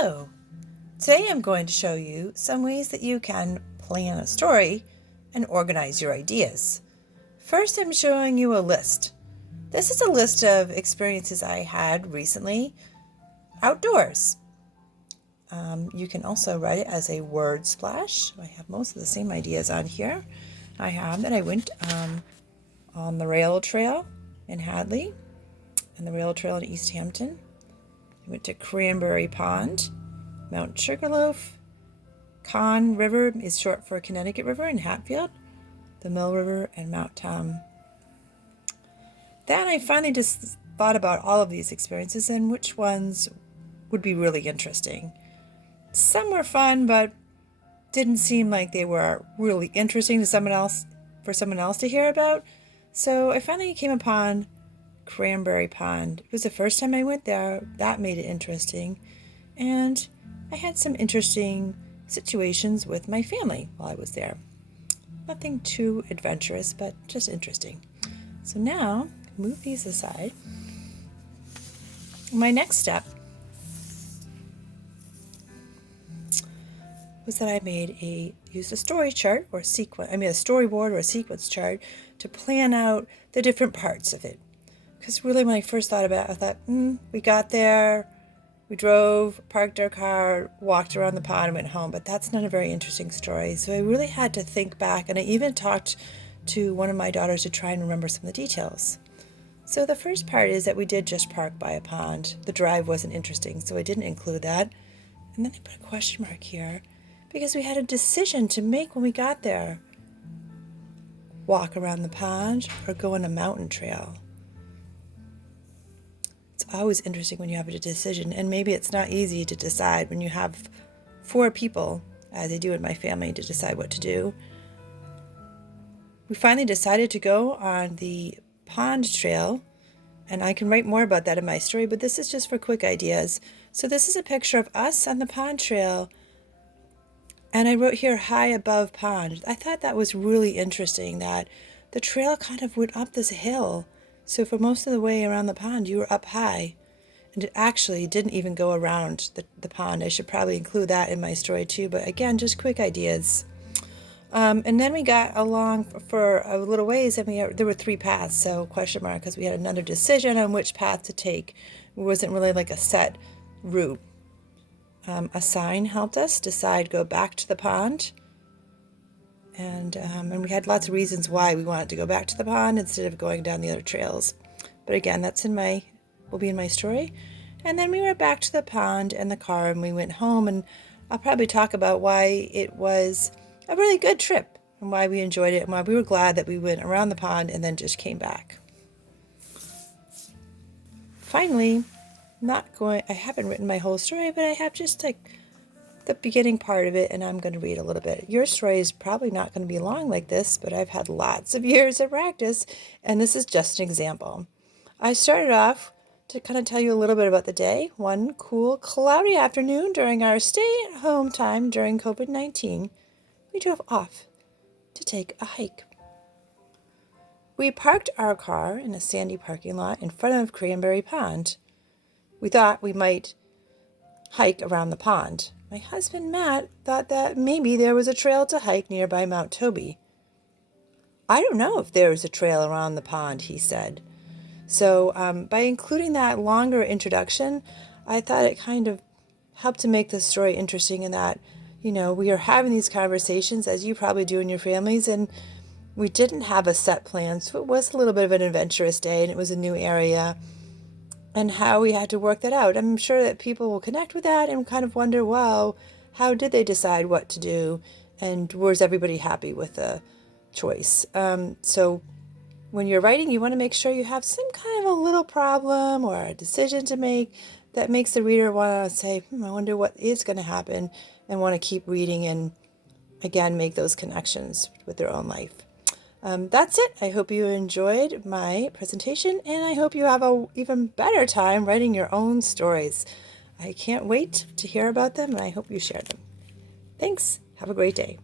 Hello! Today I'm going to show you some ways that you can plan a story and organize your ideas. First, I'm showing you a list. This is a list of experiences I had recently outdoors. You can also write it as a word splash. I have most of the same ideas on here. I have that I went on the rail trail in Hadley and the rail trail in East Hampton. I went to Cranberry Pond, Mount Sugarloaf. Conn River is short for Connecticut River in Hatfield, the Mill River, and Mount Tom. Then I finally just thought about all of these experiences and which ones would be really interesting. Some were fun, but didn't seem like they were really interesting to someone else, for someone else to hear about. So I finally came upon Cranberry Pond. It was the first time I went there. That made it interesting. And I had some interesting situations with my family while I was there. Nothing too adventurous, but just interesting. So now, move these aside. My next step was that I used a story chart or a storyboard or a sequence chart to plan out the different parts of it. Because really when I first thought about it, I thought, we got there, we drove, parked our car, walked around the pond, and went home. But that's not a very interesting story. So I really had to think back, and I even talked to one of my daughters to try and remember some of the details. So the first part is that we did just park by a pond. The drive wasn't interesting, so I didn't include that. And then I put a question mark here because we had a decision to make when we got there. Walk around the pond or go on a mountain trail. It's always interesting when you have a decision, and maybe it's not easy to decide when you have 4 people, as I do in my family, to decide what to do. We finally decided to go on the pond trail, and I can write more about that in my story, but this is just for quick ideas. So this is a picture of us on the pond trail, and I wrote here, high above pond. I thought that was really interesting, that the trail kind of went up this hill. So for most of the way around the pond, you were up high. And it actually didn't even go around the pond. I should probably include that in my story too. But again, just quick ideas. And then we got along for a little ways, and there were 3 paths. So question mark, because we had another decision on which path to take. It wasn't really like a set route. A sign helped us decide go back to the pond. And we had lots of reasons why we wanted to go back to the pond instead of going down the other trails. But again, will be in my story. And then we went back to the pond and the car, and we went home. And I'll probably talk about why it was a really good trip and why we enjoyed it and why we were glad that we went around the pond and then just came back. Finally, I haven't written my whole story, but I have just the beginning part of it, and I'm going to read a little bit. Your story is probably not going to be long like this, but I've had lots of years of practice, and this is just an example. I started off to kind of tell you a little bit about the day. One cool, cloudy afternoon during our stay-at-home time during COVID-19, we drove off to take a hike. We parked our car in a sandy parking lot in front of Cranberry Pond. We thought we might hike around the pond. My husband, Matt, thought that maybe there was a trail to hike nearby Mount Toby. I don't know if there was a trail around the pond, he said. So by including that longer introduction, I thought it kind of helped to make the story interesting in that, we are having these conversations, as you probably do in your families, and we didn't have a set plan, so it was a little bit of an adventurous day, and it was a new area. And how we had to work that out. I'm sure that people will connect with that and kind of wonder, wow, how did they decide what to do? And was everybody happy with the choice? So when you're writing, you want to make sure you have some kind of a little problem or a decision to make that makes the reader want to say, I wonder what is going to happen, and want to keep reading and, again, make those connections with their own life. That's it. I hope you enjoyed my presentation, and I hope you have an even better time writing your own stories. I can't wait to hear about them, and I hope you share them. Thanks. Have a great day.